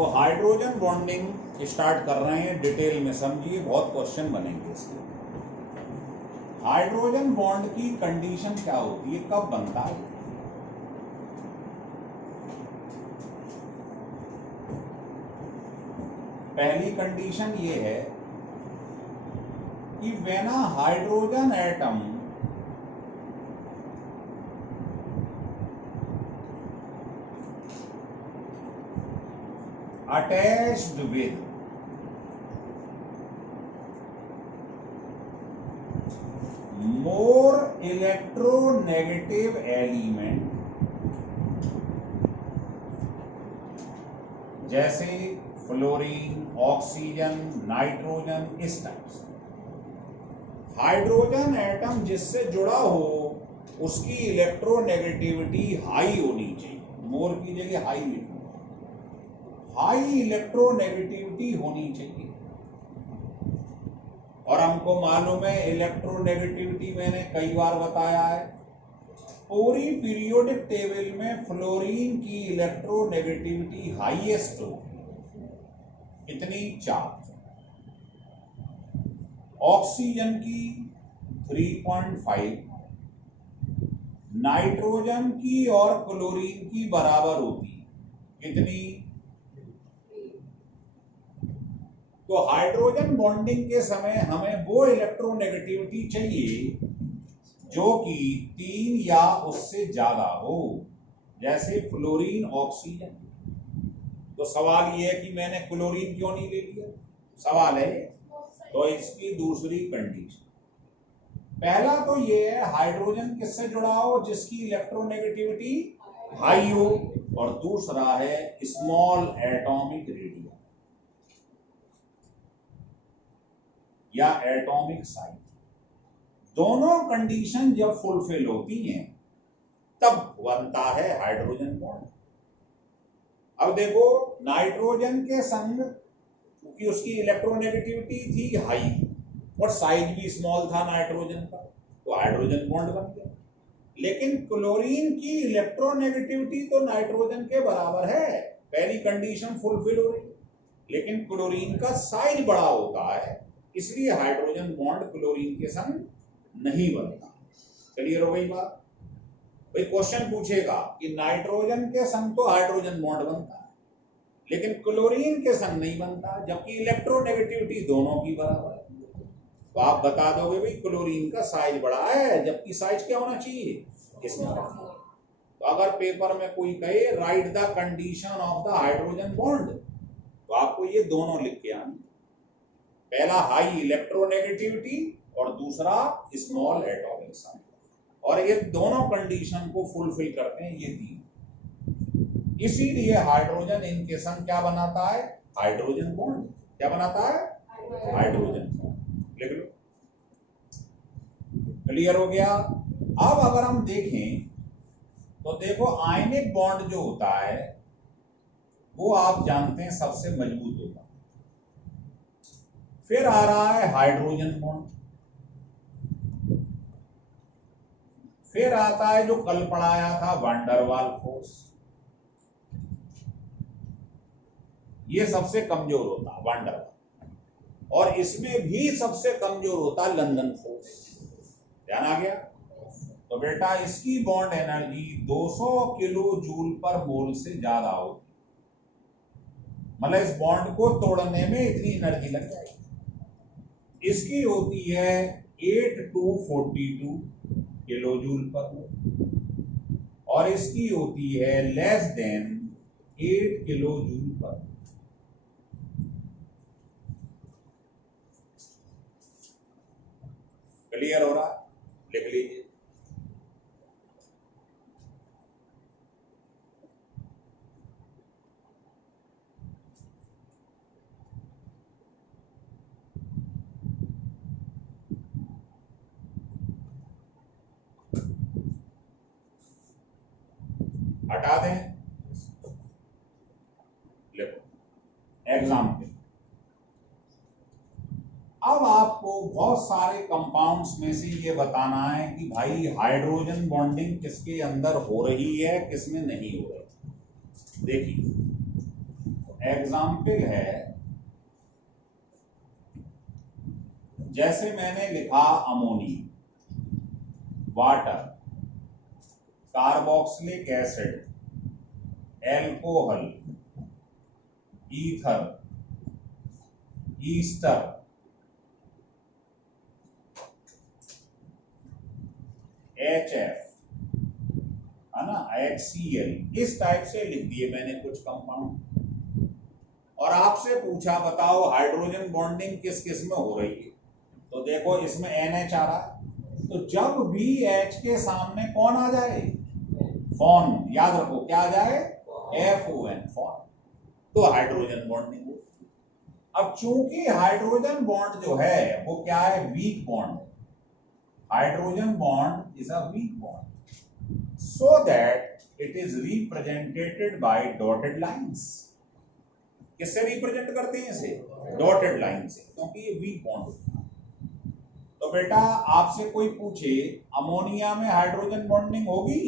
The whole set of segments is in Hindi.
तो हाइड्रोजन बॉन्डिंग स्टार्ट कर रहे हैं, डिटेल में समझिए, बहुत क्वेश्चन बनेंगे इसके। हाइड्रोजन बॉन्ड की कंडीशन क्या होती है, कब बनता है? पहली कंडीशन ये है कि when a hydrogen atom attached with more electronegative element, जैसे फ्लोरीन, ऑक्सीजन, नाइट्रोजन, इस टाइप से हाइड्रोजन एटम जिससे जुड़ा हो उसकी इलेक्ट्रोनेगेटिविटी हाई होनी चाहिए, मोर की जगह हाई लिखो, हाई इलेक्ट्रोनेगेटिविटी होनी चाहिए। और हमको मालूम है इलेक्ट्रोनेगेटिविटी मैंने कई बार बताया है, पूरी पीरियोडिक टेबल में फ्लोरीन की इलेक्ट्रोनेगेटिविटी हाईएस्ट हो, कितनी? 4। ऑक्सीजन की 3.5, नाइट्रोजन की और क्लोरीन की बराबर होती, कितनी? तो हाइड्रोजन बॉन्डिंग के समय हमें वो इलेक्ट्रोनेगेटिविटी चाहिए जो कि 3 या उससे ज्यादा हो, जैसे फ्लोरीन, ऑक्सीजन। तो सवाल ये है कि मैंने क्लोरीन क्यों नहीं ले लिया, सवाल है। तो इसकी दूसरी कंडीशन, पहला तो ये है हाइड्रोजन किससे जुड़ा हो, जिसकी इलेक्ट्रोनेगेटिविटी हाई हो, और दूसरा है स्मॉल एटॉमिक रेडियस या एटॉमिक साइज। दोनों कंडीशन जब फुलफिल होती हैं तब बनता है हाइड्रोजन बॉन्ड। अब देखो, नाइट्रोजन के संग क्योंकि उसकी इलेक्ट्रोनेगेटिविटी थी हाई और साइज भी स्मॉल था नाइट्रोजन का, तो हाइड्रोजन बॉन्ड बन गया। लेकिन क्लोरीन की इलेक्ट्रोनेगेटिविटी तो नाइट्रोजन के बराबर है, पहली कंडीशन फुलफिल हो रही, लेकिन क्लोरीन का साइज बड़ा होता है, इसलिए हाइड्रोजन बॉन्ड क्लोरीन के संग नहीं बनता। क्लियर हो गई बात? भाई क्वेश्चन पूछेगा कि नाइट्रोजन के संग तो हाइड्रोजन बॉन्ड बनता है लेकिन क्लोरीन के संग नहीं बनता, जबकि इलेक्ट्रोनेगेटिविटी दोनों की बराबर है। तो आप बता दोगे भाई क्लोरीन का साइज बड़ा है, जबकि साइज क्या होना चाहिए, इसमें। तो अगर पेपर में कोई कहे right the condition of the hydrogen bond, तो आपको ये दोनों लिख के आना, पहला हाई इलेक्ट्रोनेगेटिविटी और दूसरा स्मॉल एटॉमिक साइज, और ये दोनों कंडीशन को फुलफिल करते हैं ये तीन। इसीलिए हाइड्रोजन इनके संग क्या बनाता है, हाइड्रोजन बॉन्ड। क्या बनाता है, हाइड्रोजन बॉन्ड। लिख लो, क्लियर हो गया। अब अगर हम देखें तो देखो आयनिक बॉन्ड जो होता है वो आप जानते हैं सबसे मजबूत होता है। फिर आ रहा है हाइड्रोजन बॉन्ड, फिर आता है जो कल पढ़ाया था वैन डर वाल फोर्स, ये सबसे कमजोर होता है वैन डर वाल, और इसमें भी सबसे कमजोर होता है लंदन फोर्स। ध्यान आ गया? तो बेटा इसकी बॉन्ड एनर्जी 200 किलो जूल पर मोल से ज्यादा होती, मतलब इस बॉन्ड को तोड़ने में इतनी एनर्जी लग जाएगी। इसकी होती है 8 to 42 किलो जूल पर मोल, और इसकी होती है लेस देन 8 किलो जूल पर। क्लियर हो रहा? लिख लीजिए। हटा दें, लिखो एग्जाम्पल। अब आपको बहुत सारे कंपाउंड्स में से ये बताना है कि भाई हाइड्रोजन बॉन्डिंग किसके अंदर हो रही है, किसमें नहीं हो रही। देखिए एग्जाम्पल है, जैसे मैंने लिखा ammonia, water, carboxylic acid, alcohol, ether, Easter, HF, है ना, HCl, इस टाइप से लिख दिए मैंने कुछ कंपाउंड। और आपसे पूछा बताओ हाइड्रोजन बॉन्डिंग किस किस में हो रही है, तो देखो इसमें NH आ रहा है, तो जब भी H के सामने कौन आ जाए, फॉन, याद रखो क्या आ जाए, FON, फॉन, तो हाइड्रोजन बॉन्डिंग हो। अब चूंकि हाइड्रोजन बॉन्ड जो है वो क्या है, वीक बॉन्ड है, hydrogen bond is a weak bond, so that it is represented by dotted lines। किससे रिप्रेजेंट करते हैं इसे, डॉटेड लाइन से, क्योंकि ये वीक बॉन्ड होता है। तो बेटा आपसे कोई पूछे अमोनिया में हाइड्रोजन बॉन्डिंग होगी,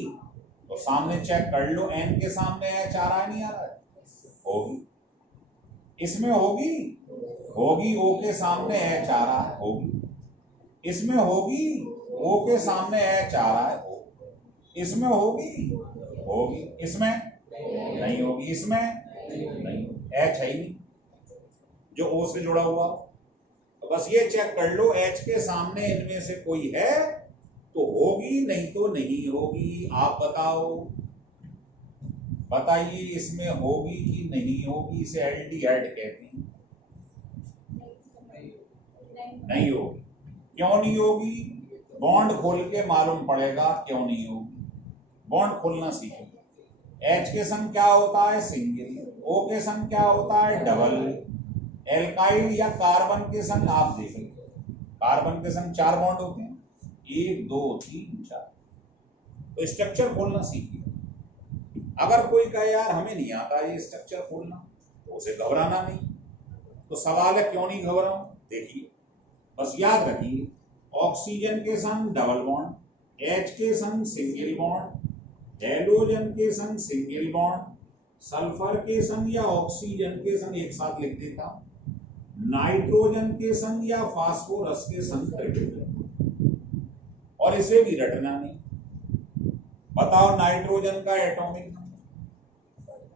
तो सामने चेक कर लो, N के सामने H आ रहा है नहीं आ रहा है, होगी। इसमें होगी, होगी, O के सामने H आ रहा है, होगी। इसमें होगी, O के सामने H आ रहा है, इसमें होगी, होगी, इसमें नहीं होगी, इसमें नहीं, H है ही नहीं जो O से जुड़ा हुआ। तो बस ये चेक कर लो, H के सामने इनमें से कोई है तो होगी, नहीं तो नहीं होगी। आप बताओ, बताइए इसमें होगी कि नहीं होगी, इसे एल्डिहाइड कहते हैं। नहीं होगी, क्यों नहीं होगी, बॉन्ड खोल के मालूम पड़ेगा क्यों नहीं होगी। बॉन्ड खोलना सीखो। H के संग क्या होता है, सिंगल, O के संग क्या होता है, डबल, एल्काइल या कार्बन के संग आप देखेंगे, कार्बन के संग 4 बॉन्ड होते हैं, 1 2 3 4। तो स्ट्रक्चर खोलना सीखिए। अगर कोई कहे यार हमें नहीं आता ये स्ट्रक्चर खोलना, तो उसे घबराना नहीं। तो सवाल है क्यों नहीं घबराऊं, देखिए बस याद रखिए, ऑक्सीजन के संग डबल बॉन्ड, H के संग सिंगल बॉन्ड, हैलोजन के संग सिंगल बॉन्ड, सल्फर के संग या ऑक्सीजन के संग एक साथ लिख देता, नाइट्रोजन के संग या फास्फोरस के संग ट्रिपल बॉन्ड, और इसे भी रटना नहीं। बताओ नाइट्रोजन का एटॉमिक नंबर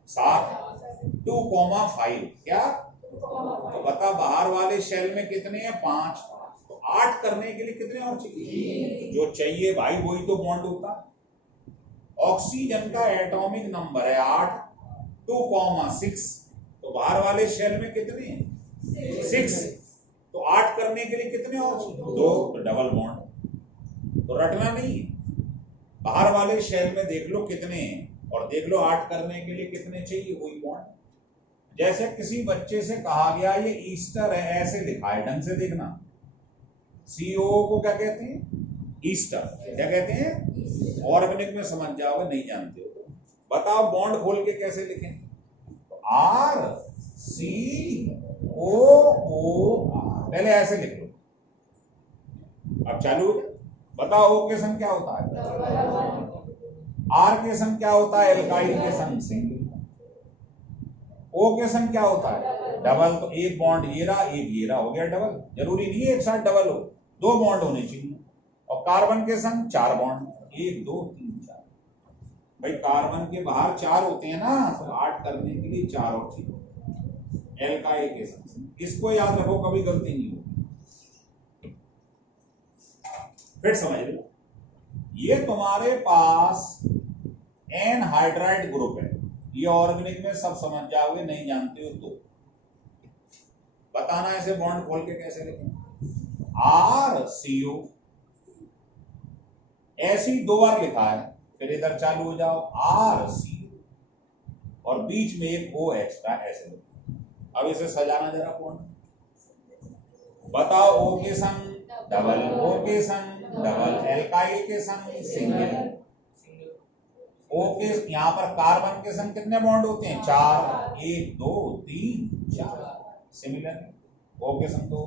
7, 2,5, क्या, तो बता बाहर वाले शेल में कितने हैं, 5, तो 8 करने के लिए कितने और चाहिए, जो चाहिए भाई वही तो बॉन्ड होता। ऑक्सीजन का एटॉमिक नंबर है 8, 2,6, तो बाहर वाले शेल में कितने हैं, 6, तो 8 करने के लिए कितने और चाहिए, 2, तो डबल बॉन्ड। तो रटना नहीं है, बाहर वाले शेल में देख लो कितने हैं और देख लो 8 करने के लिए कितने चाहिए, वही बॉन्ड। जैसे किसी बच्चे से कहा गया ये ईस्टर है, ऐसे लिखा है, ढंग से देखना, CO को क्या कहते हैं, ईस्टर, क्या कहते हैं, ऑर्गेनिक में समझ जाओगे, नहीं जानते हो तो बताओ बॉन्ड खोल के कैसे लिखें, तो RCOOR, पहले ऐसे लिख लो। अब चालू, बताओ O के संग क्या होता है, R के संग क्या होता है, एल्काइल के संग सिंगल, O के संग क्या होता है, डबल, तो एक बॉन्ड ये रहा, एक ये रहा, हो गया डबल। जरूरी नहीं है एक साथ डबल हो, 2 बॉन्ड होने चाहिए। और कार्बन के संग 4 बॉन्ड, 1 2 3 4, भाई कार्बन के बाहर 4 होते हैं ना, तो 8 करने के लिए 4 और चाहिए। एल्काइल के संग, इसको याद रखो, कभी गलती नहीं होगी। फिर समझ लो, ये तुम्हारे पास एनहाइड्राइड ग्रुप है, ये ऑर्गेनिक में सब समझ जाओगे, नहीं जानते हो तो बताना ऐसे बॉन्ड खोल के कैसे लिखें। RCO ऐसी 2 बार लिखा है, फिर इधर चालू हो जाओ RCO और बीच में एक O एक्स्ट्रा, ऐसे लिखो। अब इसे सजाना जरा बॉन्ड, बताओ O के संग डबल, O के संग डबल, एल्काइल के संग सिंगल, O के यहाँ पर कार्बन के संग कितने बॉन्ड होते हैं, 4, 1 2 3 4, सिमिलर O के संग तो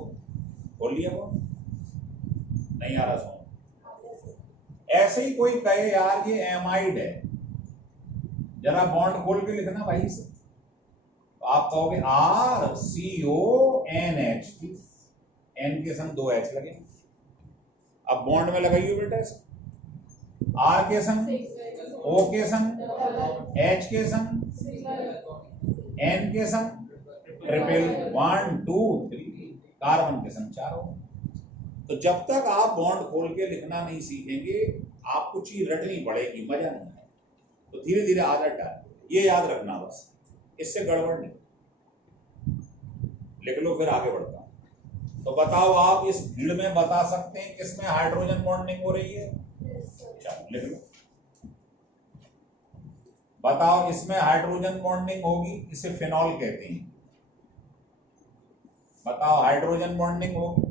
खोल लिया बॉन्ड, नहीं आ रहा सुनो। ऐसे ही कोई कहे यार ये एमाइड है, जरा बॉन्ड खोल के लिखना भाई से, तो आप कहोगे RCONH, N के संग 2 H लगे। अब बॉन्ड में लगाइए बेटा, R के संग, O के संग, H के संग, N के संग ट्रिपल, 1 2 3, कार्बन के संग 4 हो। तो जब तक आप बॉन्ड खोल के लिखना नहीं सीखेंगे, आपको चीज रटनी पड़ेगी, मजा नहीं आएगा। तो धीरे धीरे आदत डाल, ये याद रखना बस, इससे गड़बड़ नहीं। लिख लो फिर आगे बढ़ता हूं। तो बताओ, आप इस भीड़ में बता सकते हैं किसमें हाइड्रोजन बॉन्डिंग हो रही है? चलो लिख लो, बताओ इसमें हाइड्रोजन बॉन्डिंग होगी, इसे फिनॉल कहते हैं। बताओ हाइड्रोजन बॉन्डिंग होगी,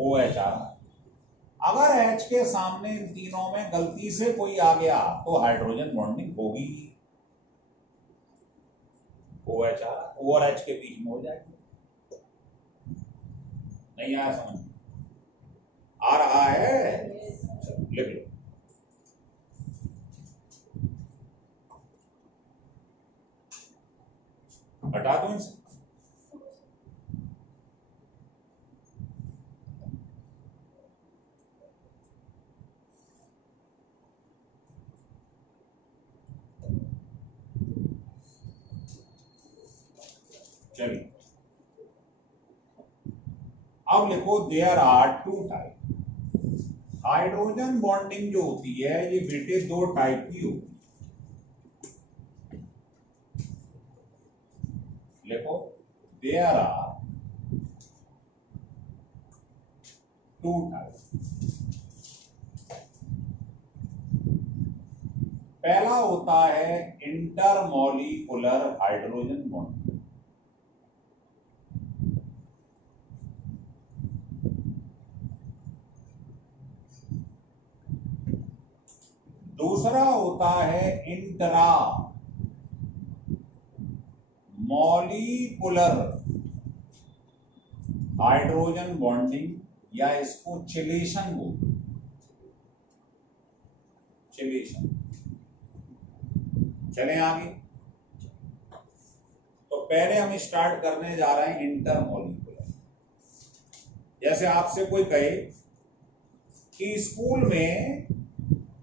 OH। अगर H के सामने इन तीनों में गलती से कोई आ गया तो हाइड्रोजन बॉन्डिंग होगी, OH और H के बीच में हो जाएगी। नहीं आया समझ? आ रहा है? लिख लो, हटा दो इनसे। चलिए अब लिखो, there are 2 type. Hydrogen bonding जो होती है ये बेटे 2 टाइप की होती है। लिखो, देयर आर 2 टाइप। पहला होता है इंटरमॉलिक्यूलर हाइड्रोजन बॉन्डिंग। दूसरा होता है इंट्रा मॉलिक्यूलर हाइड्रोजन बॉन्डिंग, या इसको चिलेशन बोलते हैं। चिलेशन। चलें आगे। तो पहले हम स्टार्ट करने जा रहे हैं इंटरमॉलिक्यूलर। जैसे आपसे कोई कहे कि स्कूल में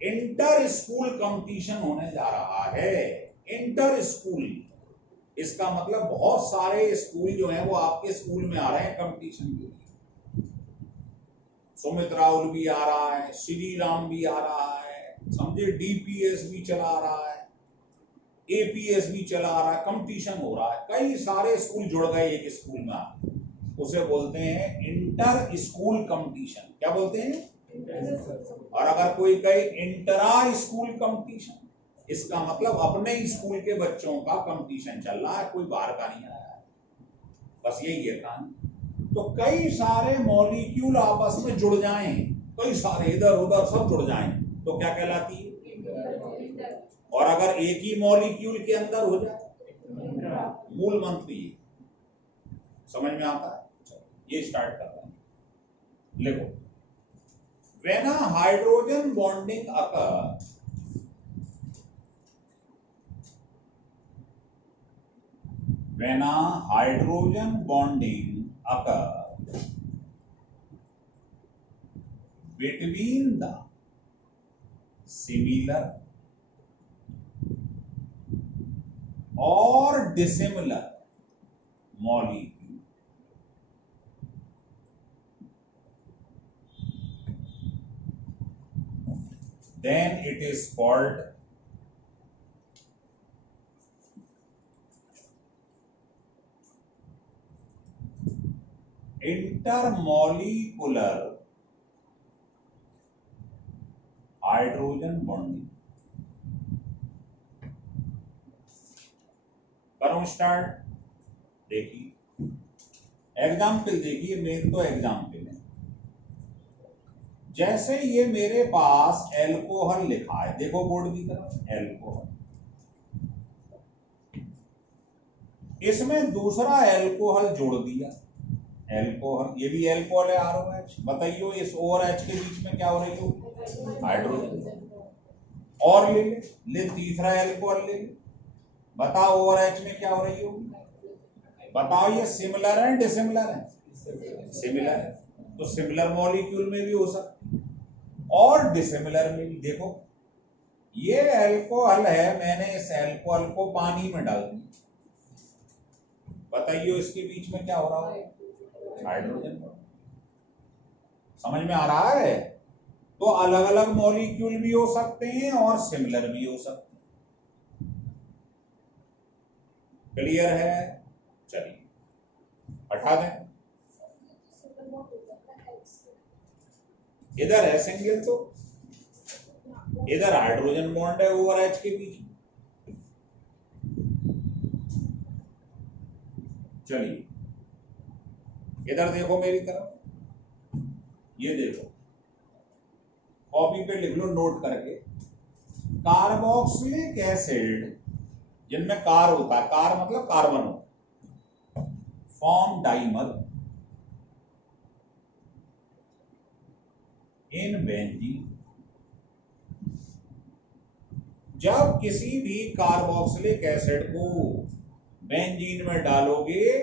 इंटर स्कूल कंपटीशन होने जा रहा है। इंटर स्कूल, इसका मतलब बहुत सारे स्कूल जो हैं वो आपके स्कूल में आ रहे हैं कंपटीशन के लिए। सुमित राहुल भी आ रहा है, श्री राम भी आ रहा है, समझे, DPS भी चला रहा है, APS भी चला रहा है, कंपटीशन हो रहा है। कई सारे स्कूल जुड़ गए एक स्कूल में आ, उसे बोलते हैं इंटर स्कूल कंपटीशन। क्या बोलते हैं? और अगर कोई कहे इंटरा स्कूल कंपटीशन, इसका मतलब अपने ही स्कूल के बच्चों का कंपटीशन चल रहा है, कोई बाहर का नहीं आया है। बस यही है कहानी। तो कई सारे मॉलिक्यूल आपस में जुड़ जाएं, कई सारे इधर उधर सब जुड़ जाएं, तो क्या कहलाती है? और अगर एक ही मॉलिक्यूल के अंदर हो जाए, मूल मंत्र ये समझ में आता है। ये स्टार्ट कर रहे हैं, लिखो, when a hydrogen bonding occurs, when a hydrogen bonding occurs between the similar or dissimilar molecule, then it is called intermolecular hydrogen bonding. करो स्टार्ट। देखिए एग्जाम्पल, देखिए मेन तो एग्जाम्पल है। जैसे ये मेरे पास एल्कोहल लिखा है, देखो बोर्ड की तरफ, एल्कोहल, इसमें दूसरा एल्कोहल जोड़ दिया, एल्कोहल, ये भी एल्कोहल है ROH। बताइए इस O और H के बीच में क्या हो रही हो? हाइड्रोजन। और ले तीसरा एल्कोहल ले, बताओ ओवर एच में क्या हो रही होगी? बताओ ये सिमिलर है डिसिमिलर है? सिमिलर है, तो सिमिलर मॉलिक्यूल में भी हो सकती है और डिसिमिलर में भी। देखो ये अल्कोहल है, मैंने इस अल्कोहल को पानी में डाल दिया, बताइए इसके बीच में क्या हो रहा है? हाइड्रोजन। समझ में आ रहा है? तो अलग अलग मॉलिक्यूल भी हो सकते हैं और सिमिलर भी हो सकते हैं। क्लियर है? चलिए हटा दें, इधर है सिंगल तो इधर हाइड्रोजन बॉन्ड है ओवर एच के बीच में। चलिए इधर देखो मेरी तरफ, ये देखो कॉपी पे लिख लो नोट करके, कार्बोक्सिलिक एसिड जिनमें कार होता है, कार मतलब कार्बन होता है, फॉर्म डाइमर इन बेंजीन। जब किसी भी कार्बोक्सिलिक एसिड को बेंजीन में डालोगे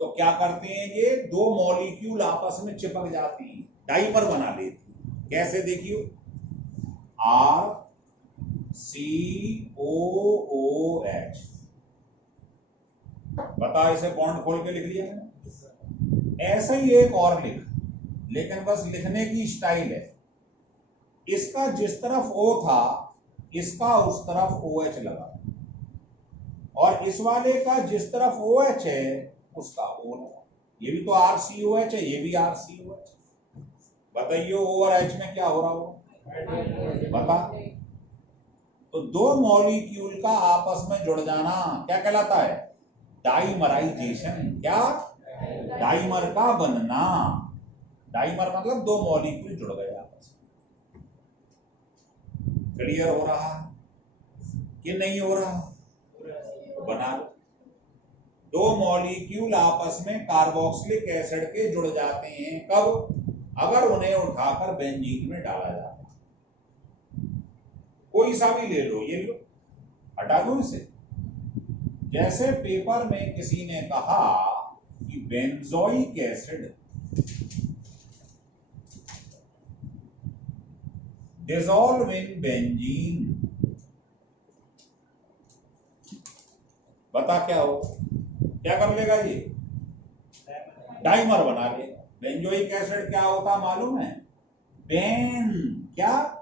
तो क्या करते हैं, ये दो मॉलिक्यूल आपस में चिपक जाती हैं, डाइमर बना लेती हैं। कैसे देखियो, आर सी ओ ओ एच, बता इसे बॉन्ड खोल के लिख लिया मैंने। ऐसा ही एक और लिख, लेकिन बस लिखने की स्टाइल है, इसका जिस तरफ O था इसका उस तरफ OH लगा, और इस वाले का जिस तरफ OH है उसका O लगा। ये भी तो RCOH है, ये भी RCOH है। बताइए ओवर H में क्या हो रहा होगा? बता। तो दो मॉलिक्यूल का आपस में जुड़ जाना क्या कहलाता है? डाइमराइजेशन। क्या? डाइमर का बनना। डाइमर मतलब दो मॉलिक्यूल जुड़ गए आपस में। क्लियर हो रहा है कि नहीं हो रहा? बना लो, दो मॉलिक्यूल आपस में कार्बोक्सिलिक एसिड के जुड़ जाते हैं, कब? अगर उन्हें उठाकर बेंजीन में डाला जाता है। कोई सा भी ले लो, ये लो, हटा दो इसे। जैसे पेपर में किसी ने कहा कि benzoic acid dissolve in benzene, बता क्या हो, क्या कर लेगा ये? डाइमर बना लेगा। बेंजोइक एसिड क्या होता मालूम है? बेन। क्या?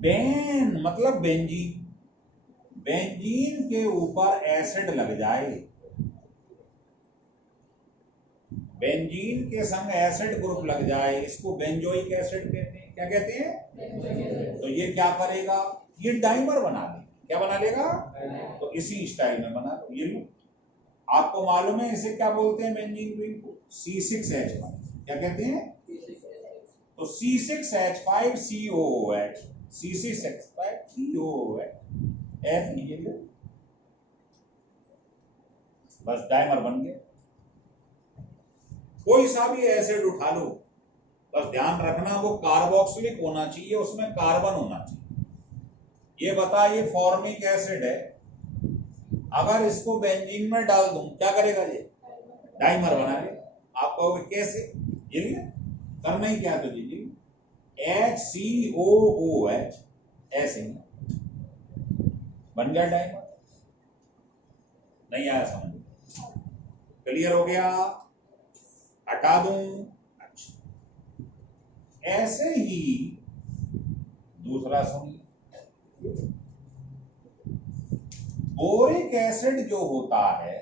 बेन मतलब बेंजीन। बेंजीन के ऊपर एसिड लग जाए, बेंजीन के संग एसिड ग्रुप लग जाए, इसको बेंजोइक एसिड कहते हैं। क्या कहते हैं? तो ये क्या करेगा, ये डाइमर बना लेगा। क्या बना लेगा? तो इसी स्टाइल में बना लो। ये लो, आपको मालूम है इसे क्या बोलते हैं बेंजीन को? C6H5। क्या कहते हैं? तो C6H5COOH, C6H5COOH F, ये लो, बस डाइमर बन गया। कोई सा भी एसिड उठा लो, बस ध्यान रखना वो कार्बोक्सिलिक होना चाहिए, उसमें कार्बन होना चाहिए। ये बता, ये फॉर्मिक एसिड है, अगर इसको बेंजीन में डाल दूं क्या करेगा? ये डाइमर बना ले। आप कहोगे कैसे? ये लिया, करना ही क्या तुझे, जी HCOOH ऐसे बन गया डाइमर। नहीं आया समझ? क्लियर हो गया? हटा दूं? अच्छा, ऐसे ही दूसरा सुनिए, बोरिक एसिड जो होता है,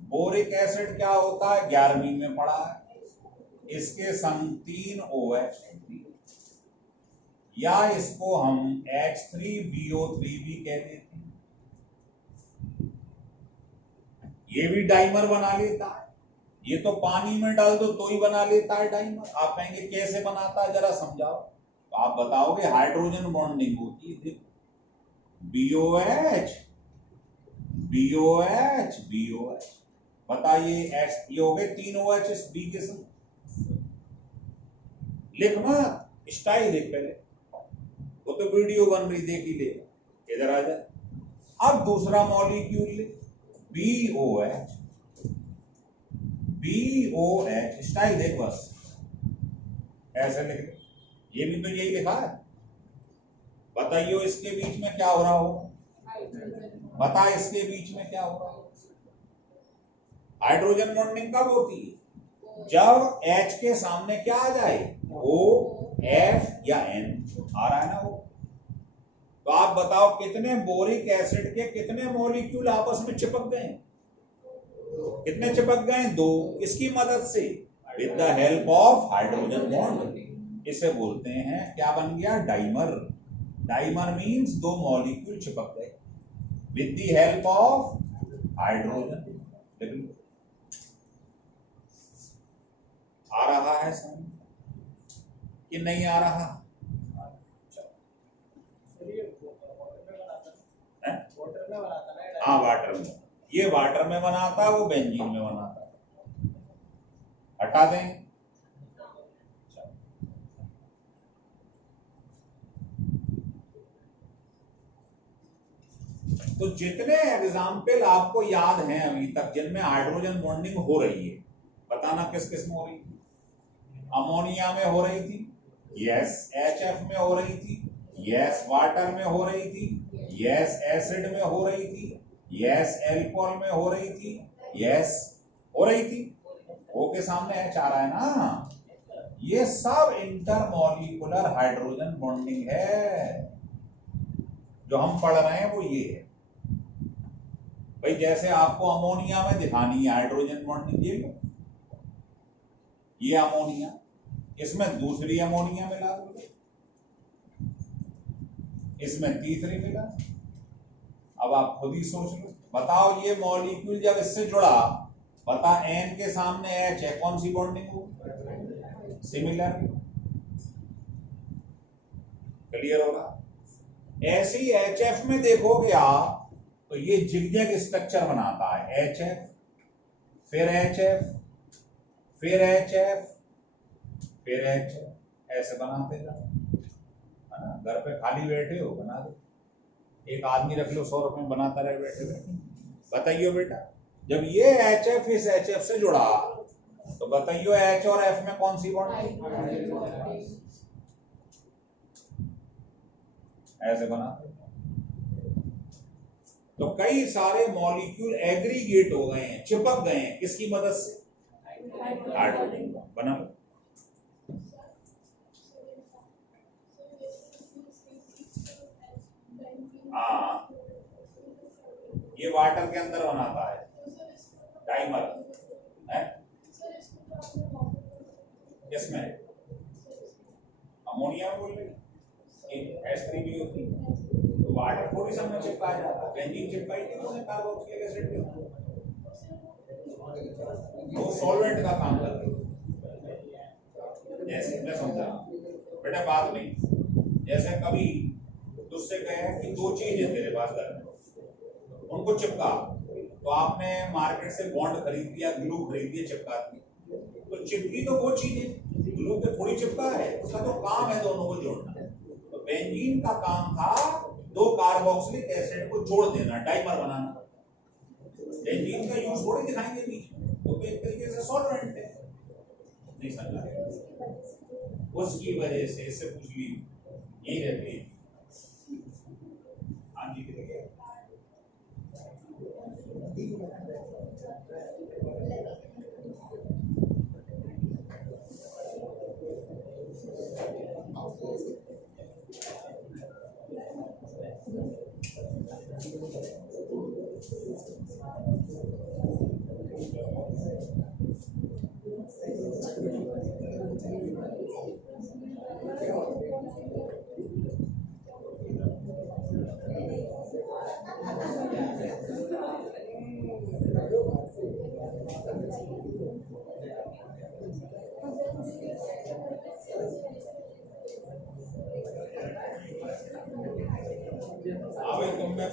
बोरिक एसिड क्या होता है? 11वीं में पढ़ा है, इसके संग 3 OH, या इसको हम H3BO3 भी कह देते हैं। ये भी डाइमर बना लेता है। ये तो पानी में डाल दो तो ही बना लेता है डाइमर। आप कहेंगे कैसे बनाता है, जरा समझाओ। तो आप बताओगे हाइड्रोजन बॉन्डिंग होती है। देखो, BOH BOH BOH, बताइए ये हो गए 3 OH इस बी के संग। लिख मत, स्टाइल लिख पहले, वो तो वीडियो बन रही, देख ही ले। इधर आ जाए, अब दूसरा मॉलिक्यूल BOH स्टाइल देख बस ऐसे लिख ले, ये भी तो यही लिखा है। बताइए इसके बीच में क्या हो रहा हो, बता इसके बीच में क्या हो रहा हो। हाइड्रोजन बॉन्डिंग कब होती है? जब H के सामने क्या आ जाए, O, F या N आ रहा है ना वो। तो आप बताओ कितने बोरिक एसिड के कितने मॉलिक्यूल आपस में चिपक गए, कितने चिपक गए? 2। इसकी मदद से, with the help of hydrogen bond. इसे बोलते हैं क्या बन गया, डाइमर। डाइमर मींस 2 मॉलिक्यूल चिपक गए with the help of hydrogen. आ रहा है समझ कि नहीं आ रहा? हाँ वाटर में, ये वाटर में बनाता है, वो बेंजीन में बनाता है। हटा दें। तो जितने एग्जाम्पल आपको याद हैं अभी तक जिनमें हाइड्रोजन बॉन्डिंग हो रही है, बताना किस किस में हो रही थी? अमोनिया में हो रही थी, यस। HF में हो रही थी, यस। वाटर में हो रही थी, यस। एसिड में हो रही थी, यस। एल्कोहल में हो रही थी, यस। हो रही थी। O के सामने H आ रहा है ना। ये सब इंटरमॉलिक्यूलर हाइड्रोजन बॉन्डिंग है। जो हम पढ़ रहे हैं वो ये है भाई। जैसे आपको अमोनिया में दिखानी है हाइड्रोजन बॉन्डिंग, ये अमोनिया, इसमें दूसरी अमोनिया मिला दो, इसमें तीसरी मिला। अब आप खुद ही सोच लो, बताओ ये मॉलिक्यूल जब इससे जुड़ा, बता N के सामने H है, कौन सी बॉन्डिंग हो? सिमिलर। क्लियर होगा? ऐसे ही HF में देखोगे आप तो ये जिगजैग स्ट्रक्चर बनाता है। HF, फिर HF, फिर HF, फिर HF, ऐसे बनाते जाओ। घर पे खाली बैठे हो, बना दो। एक आदमी रख लो, 100 रुपए में बनाता रहे बैठे बैठे। बताइए बेटा, जब ये HF इस HF से जुड़ा तो बताइए H और F में कौन सी बॉन्ड? ऐसे बनाते। तो कई सारे मॉलिक्यूल एग्रीगेट हो गए हैं, चिपक गए हैं, किसकी मदद से? हाइड्रोजन बना। हाँ, ये वाटर के अंदर बनाता है डाइमर है। किसमें? अमोनिया में बोल रहे H3 भी होती है। तो वाटर थोड़ी सा में चिपकाया जाता है, बेंजीन चिपकाई थी उसने कार्बोक्सिलिक एसिड के, वो सॉल्वेंट का काम करती है। जैसे मैं समझा बेटा, बात नहीं। जैसे कभी तुझसे कहे कि 2 चीज है तेरे पास घर में, उनको चिपका, तो आपने मार्केट से बॉन्ड खरीद लिया, ग्लू खरीद लिया, चिपका दी। तो चिपकी तो वो चीज है, ग्लू पे थोड़ी चिपका है, उसका तो काम है दोनों को जोड़ना। तो बेंजीन का काम था 2 कार्बोक्सिलिक एसिड को जोड़ देना, डाइमर बनाना। बेंजीन का यूज थोड़ी दिखाएंगे बीच में, वो तो एक तरीके से सॉल्वेंट है। नहीं समझा? उसकी वजह से इससे पूछ ली यही रहती है। हाँ जी,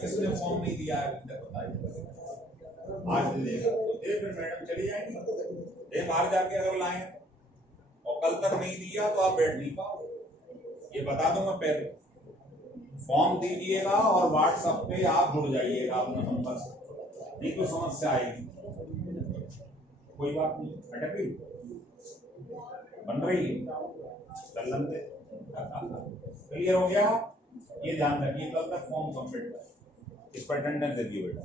किसने फॉर्म नहीं दिया है अभी तक, बताइए। आज देगा तो दे, फिर मैडम चली जाएंगी, दे बाहर जाके अगर लाए, और कल तक नहीं दिया तो आप बैठ नहीं पाओ, ये बता दूंगा पहले। फॉर्म दीजिएगा और व्हाट्सएप पे आप जुड़ जाइएगा अपने नंबर से, नहीं तो समस्या आएगी। कोई बात नहीं, अटक गई बन रही है, चल लंबे। क्लियर हो गया? ये ध्यान रखिए, कल तक फॉर्म कंप्लीट कर, इस पर अटेंडेंस दे दिए बेटा।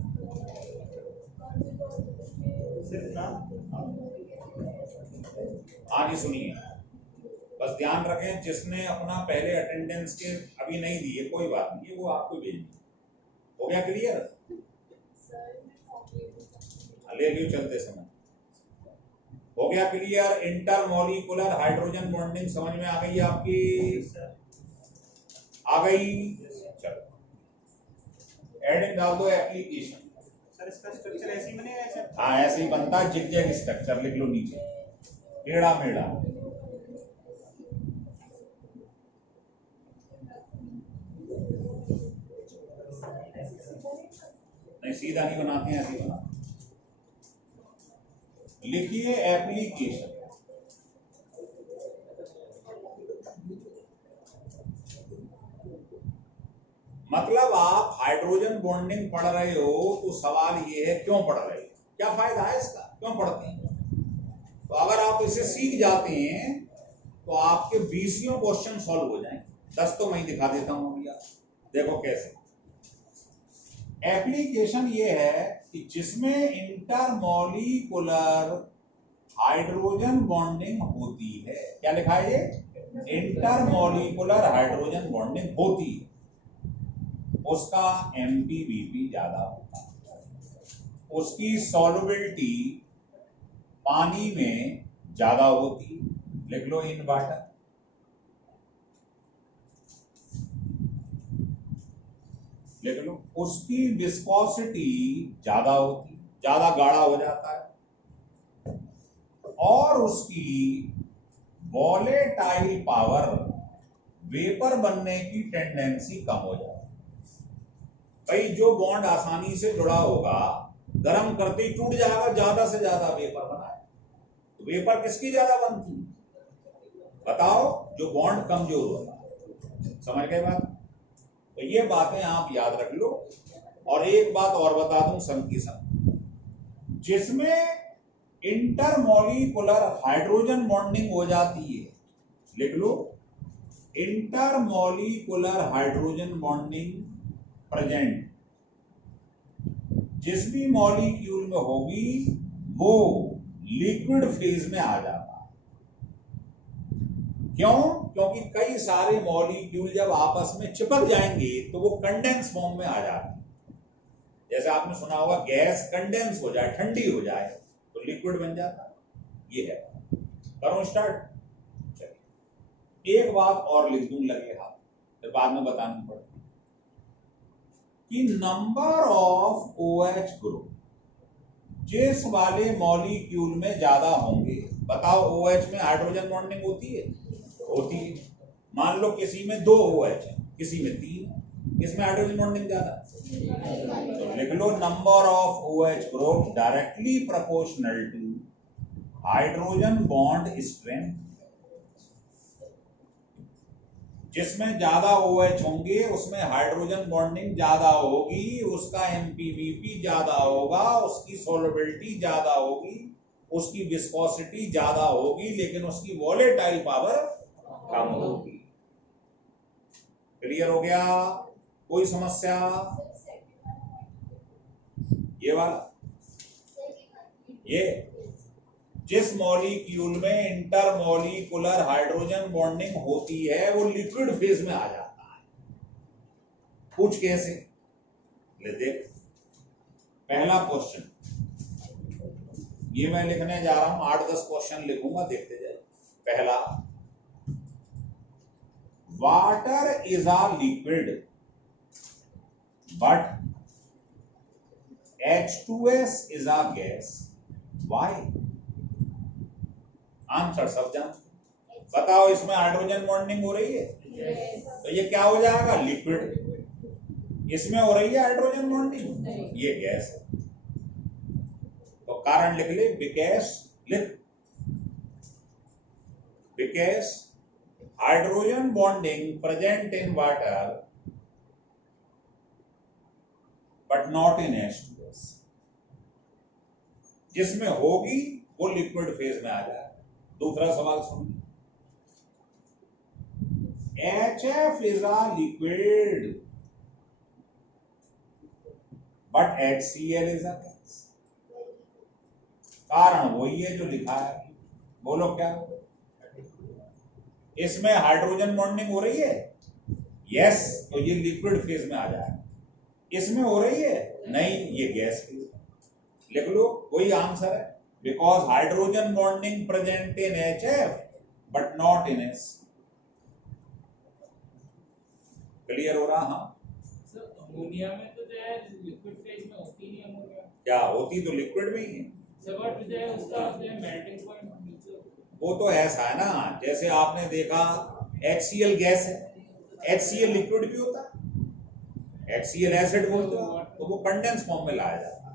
आगे सुनिए, बस ध्यान रखें, जिसने अपना पहले अटेंडेंस के अभी नहीं दिए कोई बात नहीं, वो आपको भेज दें। हो गया क्लियर? ले लियो चलते समय। हो गया क्लियर? इंटरमॉलिक्यूलर हाइड्रोजन बॉन्डिंग समझ में आ गई आपकी? आ गई? चलो एडिंग डाल दो एप्लीकेशन। सर इसका स्ट्रक्चर ऐसे ही बनेगा ऐसे? हाँ ऐसे ही बनता है, जिग स्ट्रक्चर लिख लो नीचे, टेढ़ा मेढ़ा। नहीं सीधा नहीं बनाते हैं, ऐसे ही बनाते। लिखिए एप्लीकेशन। मतलब आप हाइड्रोजन बॉन्डिंग पढ़ रहे हो तो सवाल ये है क्यों पढ़ रहे हो, क्या फायदा है इसका, क्यों पढ़ते हैं? तो अगर आप इसे सीख जाते हैं तो आपके 20 क्वेश्चन सॉल्व हो जाएंगे। 10 तो मैं ही दिखा देता हूं भैया, देखो कैसे। एप्लीकेशन ये है कि जिसमें इंटरमॉलिक्यूलर हाइड्रोजन बॉन्डिंग होती है, क्या लिखा है ये? इंटरमॉलिक्यूलर हाइड्रोजन बॉन्डिंग होती है, उसका एमपीबीपी ज्यादा होता है, उसकी सॉल्युबिलिटी पानी में ज्यादा होती है, लिख लो इन वाटर। लिख लो उसकी विस्कोसिटी ज्यादा होती, ज्यादा गाढ़ा हो जाता है, और उसकी वॉलेटाइल पावर, वेपर बनने की टेंडेंसी कम हो जाती है। भाई जो बॉन्ड आसानी से जुड़ा होगा गर्म करते ही टूट जाएगा, ज्यादा से ज्यादा वेपर बना है। तो वेपर किसकी ज्यादा बनती है बताओ? जो बॉन्ड कमजोर होगा। समझ गए बात? तो ये बातें आप याद रख लो। और एक बात और बता दूं संग की संग, जिसमें इंटरमॉलिक्यूलर हाइड्रोजन बॉन्डिंग हो जाती है, लिख लो इंटरमॉलिक्यूलर हाइड्रोजन बॉन्डिंग प्रेजेंट, जिस भी मॉलिक्यूल में होगी वो लिक्विड फेज में आ जाता है। क्यों? क्योंकि कई सारे मॉलिक्यूल जब आपस में चिपक जाएंगे तो वो कंडेंस फॉर्म में आ जाते हैं। जैसे आपने सुना होगा गैस कंडेंस हो जाए, ठंडी हो जाए तो लिक्विड बन जाता है। ये है। करो स्टार्ट। चलिए एक बात और लिख दूं लगे हाथ, फिर बाद में बतानी पड़ेगी कि नंबर ऑफ OH ग्रुप जिस वाले मॉलिक्यूल में ज्यादा होंगे, बताओ OH में हाइड्रोजन बॉन्डिंग होती है? होती है। मान लो किसी में 2 OH है, किसी में 3, इसमें हाइड्रोजन बॉन्डिंग ज्यादा, तो लिख लो number of OH group directly proportional to hydrogen bond strength. जिसमें ज्यादा OH होंगे उसमें हाइड्रोजन बॉन्डिंग ज्यादा होगी, उसका एमपीबीपी ज्यादा होगा, उसकी सॉल्युबिलिटी ज्यादा होगी, उसकी विस्कोसिटी ज्यादा होगी, लेकिन उसकी वॉलेटाइल पावर कम होगी। क्लियर हो गया? कोई समस्या? ये वाला, ये जिस मॉलिक्यूल में इंटरमॉलिक्यूलर हाइड्रोजन बॉन्डिंग होती है वो लिक्विड फेज में आ जाता है। पूछ कैसे? ले देख, पहला क्वेश्चन ये मैं लिखने जा रहा हूं, 8-10 क्वेश्चन लिखूंगा, देखते जाइए। पहला, water is a liquid but H2S is a gas, why? Answer सब जानते। बताओ इसमें हाइड्रोजन बॉन्डिंग हो रही है, तो ये क्या हो जाएगा? लिक्विड। इसमें हो रही है हाइड्रोजन बॉन्डिंग, ये गैस है। तो कारण लिख ले, because hydrogen bonding present in water but not in H2S। जिसमें होगी वो लिक्विड फेज में आ जाए। दूसरा सवाल सुनिए, HF is a liquid but HCl is a gas. कारण वही है जो लिखा है, बोलो क्या? इसमें हाइड्रोजन बॉन्डिंग हो रही है, यस, तो ये लिक्विड फेज में आ जाए। इसमें हो रही है, नहीं, ये गैस फेज। लिख लो, वही आंसर है, because hydrogen bonding present in HF but not in S। Clear हो रहा? हाँ सर अमोनिया में तो जो है लिक्विड फेज में होती नहीं अमोनिया। क्या होती तो लिक्विड में ही है। सर बट जो है उसका जो है मेल्टिंग पॉइंट नीचे। वो तो ऐसा है ना, जैसे आपने देखा HCl गैस है, HCl लिक्विड भी होता है, HCl एसिड बोलते हो, तो वो कंडेंस फॉर्म में लाया जाता है।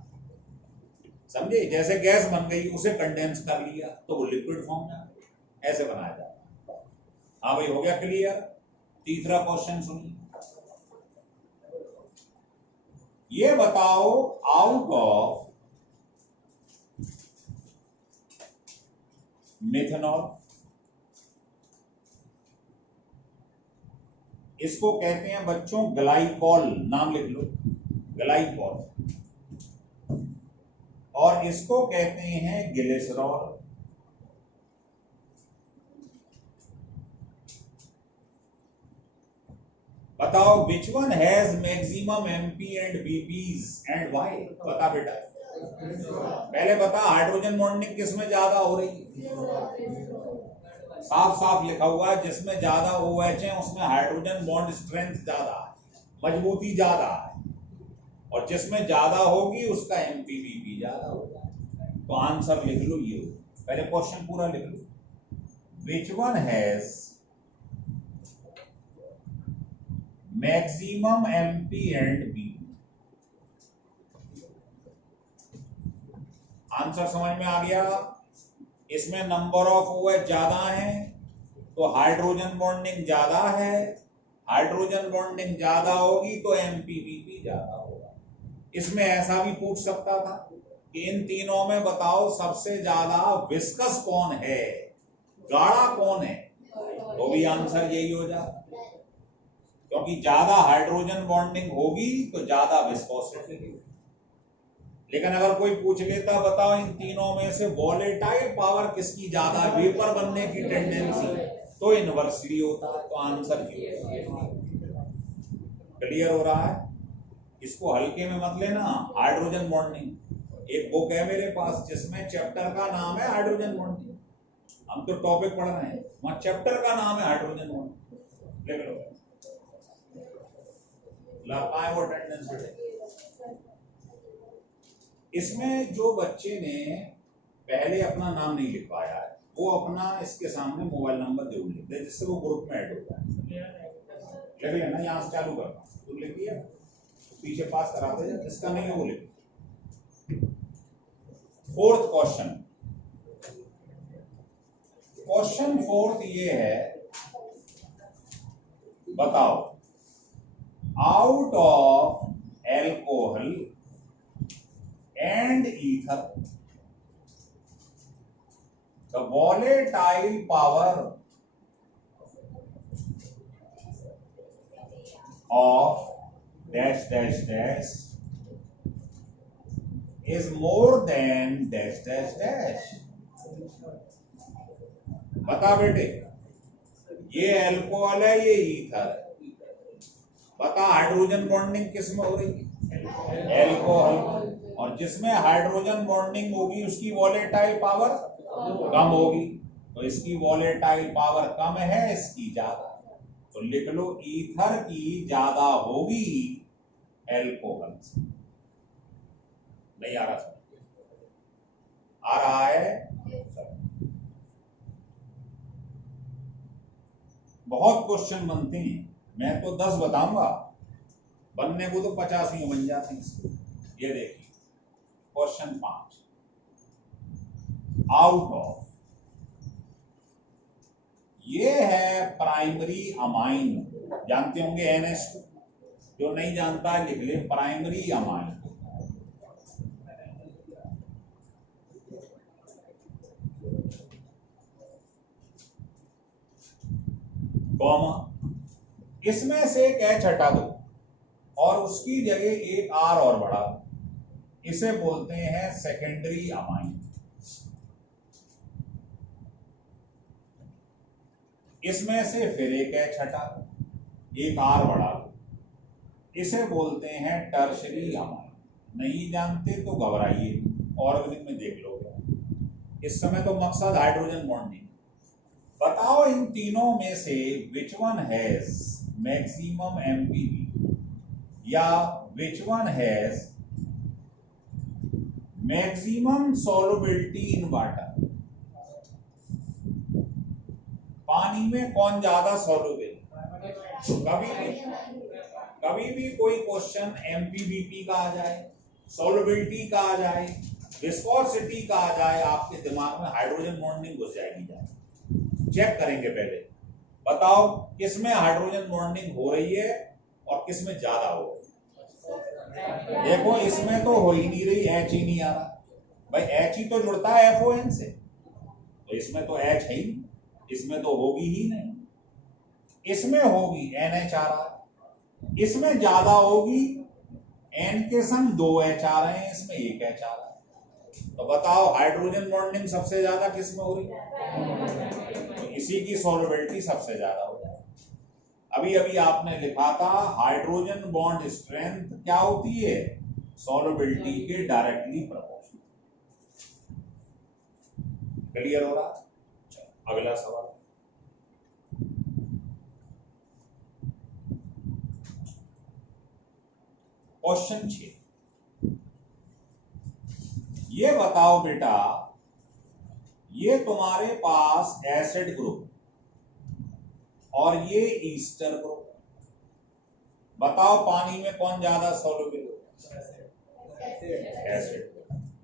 समझे? जैसे गैस बन गई, उसे कंडेंस कर लिया तो वो लिक्विड फॉर्म में आ गई, ऐसे बनाया जाता है। हाँ भाई, हो गया क्लियर? तीसरा क्वेश्चन सुनिए, ये बताओ आउट ऑफ मिथेनॉल, इसको कहते हैं बच्चों ग्लाइकॉल, नाम लिख लो, ग्लाइकॉल, और इसको कहते हैं ग्लिसरॉल। बताओ विच one has maximum MP and BPs and why? बता बेटा, पहले बता हाइड्रोजन बॉन्डिंग किसमें ज्यादा हो रही है? साफ साफ लिखा हुआ है, जिसमें ज्यादा OH है उसमें हाइड्रोजन बॉन्ड स्ट्रेंथ ज्यादा है, मजबूती ज्यादा है, और जिसमें ज्यादा होगी उसका MPBP ज्यादा होगा। तो आंसर लिख लो ये, पहले क्वेश्चन पूरा लिख लो, which one has maximum MP and BP। Answer समझ में आ गया? इसमें नंबर ऑफ OH ज्यादा है तो हाइड्रोजन बॉन्डिंग ज्यादा है, हाइड्रोजन बॉन्डिंग ज्यादा होगी तो MPBP ज्यादा होगा। इसमें ऐसा भी पूछ सकता था कि इन तीनों में बताओ सबसे ज्यादा विस्कस कौन है, गाढ़ा कौन है, तो भी आंसर यही हो जाता, क्योंकि ज्यादा हाइड्रोजन बॉन्डिंग होगी तो ज्यादा विस्कोसिटी होगी। लेकिन अगर कोई पूछ लेता बताओ इन तीनों में से वॉलेटाइल पावर किसकी ज्यादा, वेपर बनने की टेंडेंसी, तो इनवर्सली होता है, तो आंसर क्लियर हो रहा है? इसको हल्के में मत लेना। हाइड्रोजन बॉन्डिंग एक बुक है मेरे पास जिसमें चैप्टर का नाम है हाइड्रोजन बॉन्डिंग, हम तो टॉपिक पढ़ रहे हैं, वहां चैप्टर का नाम है हाइड्रोजन बॉन्डिंग, लिख लो, लापाए वो अटेंडेंस पे। इसमें जो बच्चे ने पहले अपना नाम नहीं लिख पाया है वो अपना इसके सामने मोबाइल नंबर जरूर लिख दे, जिससे वो ग्रुप में ऐड हो जाए। लिख लेना, यहाँ से चालू करना, तुम लिख दिया, पीछे पास कराते हैं, जिसका नहीं है वो लिख। फोर्थ क्वेश्चन, क्वेश्चन फोर्थ ये है, बताओ out of alcohol and ether the volatile power of dash dash dash is more than dash dash dash। बता बेटे, ये एल्कोहल है, ये ईथर है, बता हाइड्रोजन बॉन्डिंग किस में हो रही है? एल्कोहल, और जिसमें हाइड्रोजन बॉन्डिंग होगी उसकी वॉलेटाइल पावर कम होगी, तो इसकी वॉलेटाइल पावर कम है, इसकी ज्यादा, तो लिख लो ईथर की ज्यादा होगी एल्कोहल से। नहीं आ रहा समझ? आ रहा है? बहुत क्वेश्चन बनते हैं, मैं तो 10 बताऊंगा, बनने को तो 50 ही बन जाते हैं। ये देखिए क्वेश्चन 5, आउट ऑफ, ये है प्राइमरी अमाइन, जानते होंगे NH2, जो नहीं जानता है लिख ले प्राइमरी अमाइन। कॉमा, इसमें से एक एच हटा दो और उसकी जगह एक आर और बढ़ा दो, इसे बोलते हैं सेकेंडरी अमाइन। इसमें से फिर एक एच हटा दो, एक आर बढ़ा दो, इसे बोलते हैं टर्शरी अमाइन। नहीं जानते तो घबराइए, ऑर्गेनिक में देख लोगे। इस समय तो मकसद हाइड्रोजन बॉन्डिंग। बताओ इन तीनों में से which one has maximum MPV या which one has maximum solubility in water. पानी में कौन ज्यादा सॉल्युबल? कभी भी कोई क्वेश्चन एमपीबीपी का आ जाए, सॉल्युबिलिटी का आ जाए, विस्कोसिटी का आ जाए, आपके दिमाग में हाइड्रोजन बॉन्डिंग घुस जाएगी। चेक करेंगे पहले, बताओ किसमें हाइड्रोजन बॉन्डिंग हो रही है और किसमें ज्यादा हो रही है। देखो इसमें तो हो ही नहीं रही, एच ही नहीं आ रहा भाई। एच ही तो जुड़ता है FON से, तो इसमें तो एच है ही, इसमें तो होगी ही नहीं। इसमें होगी NH आ रहा है, इसमें ज्यादा होगी, N के संग 2 H आ रहे हैं, इसमें 1 H आ रहा है। तो बताओ हाइड्रोजन बॉन्डिंग सबसे ज्यादा किसमें हो रही है? तो इसी की सॉल्युबिलिटी सबसे ज्यादा हो जाए। अभी अभी आपने लिखा था हाइड्रोजन बॉन्ड स्ट्रेंथ क्या होती है? सॉल्युबिलिटी के डायरेक्टली प्रोपोर्शनल। क्लियर हो रहा? अगला सवाल। क्वेश्चन 6, ये बताओ बेटा, ये तुम्हारे पास एसिड ग्रुप और ये ईस्टर ग्रुप, बताओ पानी में कौन ज्यादा सॉल्युबल है? एसिड।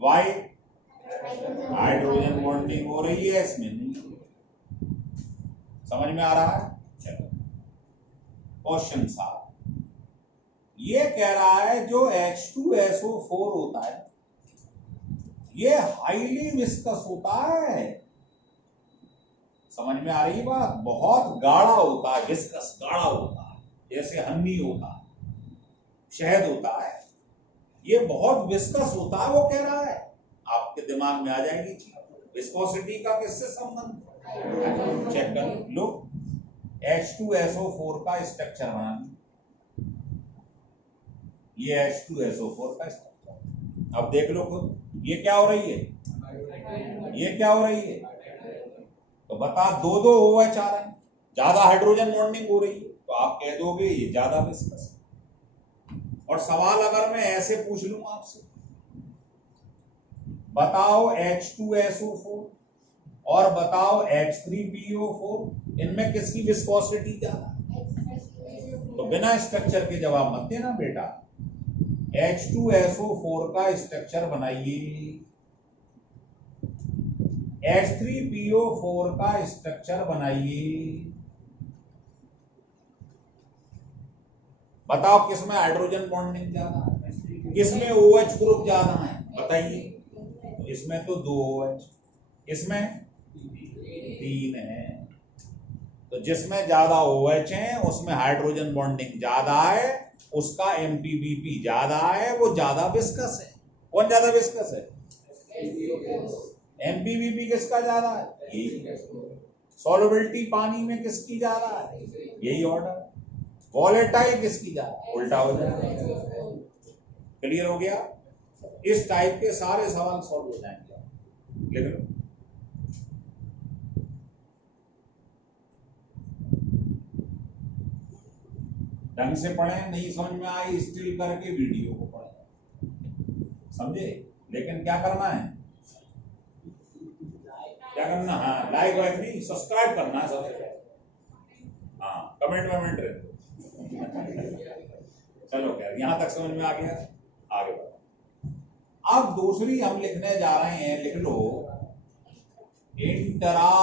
वाई? हाइड्रोजन बॉन्डिंग हो रही है, इसमें नहीं। समझ में आ रहा है? चलो क्वेश्चन 7, ये कह रहा है जो H2SO4 होता है ये हाईली विस्कस होता है। समझ में आ रही बात? बहुत गाढ़ा होता है, विस्कस गाढ़ा होता है, जैसे हनी होता है, शहद होता है, ये बहुत विस्कस होता है। वो कह रहा है, आपके दिमाग में आ जाएगी चीज, विस्कोसिटी का किससे संबंध? चेक कर लो, H2SO4 का स्ट्रक्चर बना, ये H2SO4 का स्ट्रक्चर। अब देख लो खुद, ये क्या हो रही है? ये क्या हो रही है? तो बता, 2 OH आ रहे हैं, ज्यादा हाइड्रोजन बॉन्डिंग हो रही है, तो आप कह दोगे ये ज्यादा विस्कस। और सवाल अगर मैं ऐसे पूछ लूं आपसे, बताओ H2SO4 और बताओ H3PO4, इनमें किसकी विस्कोसिटी ज्यादा? तो बिना स्ट्रक्चर के जवाब मत देना बेटा। H2SO4 का स्ट्रक्चर बनाइए, H3PO4 का स्ट्रक्चर बनाइए, बताओ किसमें हाइड्रोजन बॉन्डिंग ज्यादा है, किसमें OH ग्रुप ज्यादा है? बताइए। तो इसमें तो 2 OH, इसमें 3 है। तो जिसमें ज्यादा OH है उसमें हाइड्रोजन बॉन्डिंग ज्यादा है, उसका MPBP ज्यादा है, वो ज्यादा विस्कस है। कौन ज्यादा विस्कस है? MPBP किसका ज्यादा है? सॉल्युबिलिटी पानी में किसकी ज्यादा है? यही ऑर्डर। वॉलेटाइल किसकी ज्यादा? उल्टा हो जाएगा। क्लियर हो गया? इस टाइप के सारे सवाल सॉल्व हो जाएंगे। लिख लो। ढंग से पढ़ें, नहीं समझ में आई स्टिल करके वीडियो को पढ़ें, समझे? लेकिन क्या करना है? क्या करना? हाँ, लाइक वाइक नहीं, सब्सक्राइब करना है सबसे पहले। हाँ, कमेंट वमेंट रहे। चलो खैर, यहां तक समझ में आ गया, आगे बढ़ो। अब दूसरी हम लिखने जा रहे हैं, लिख लो, intra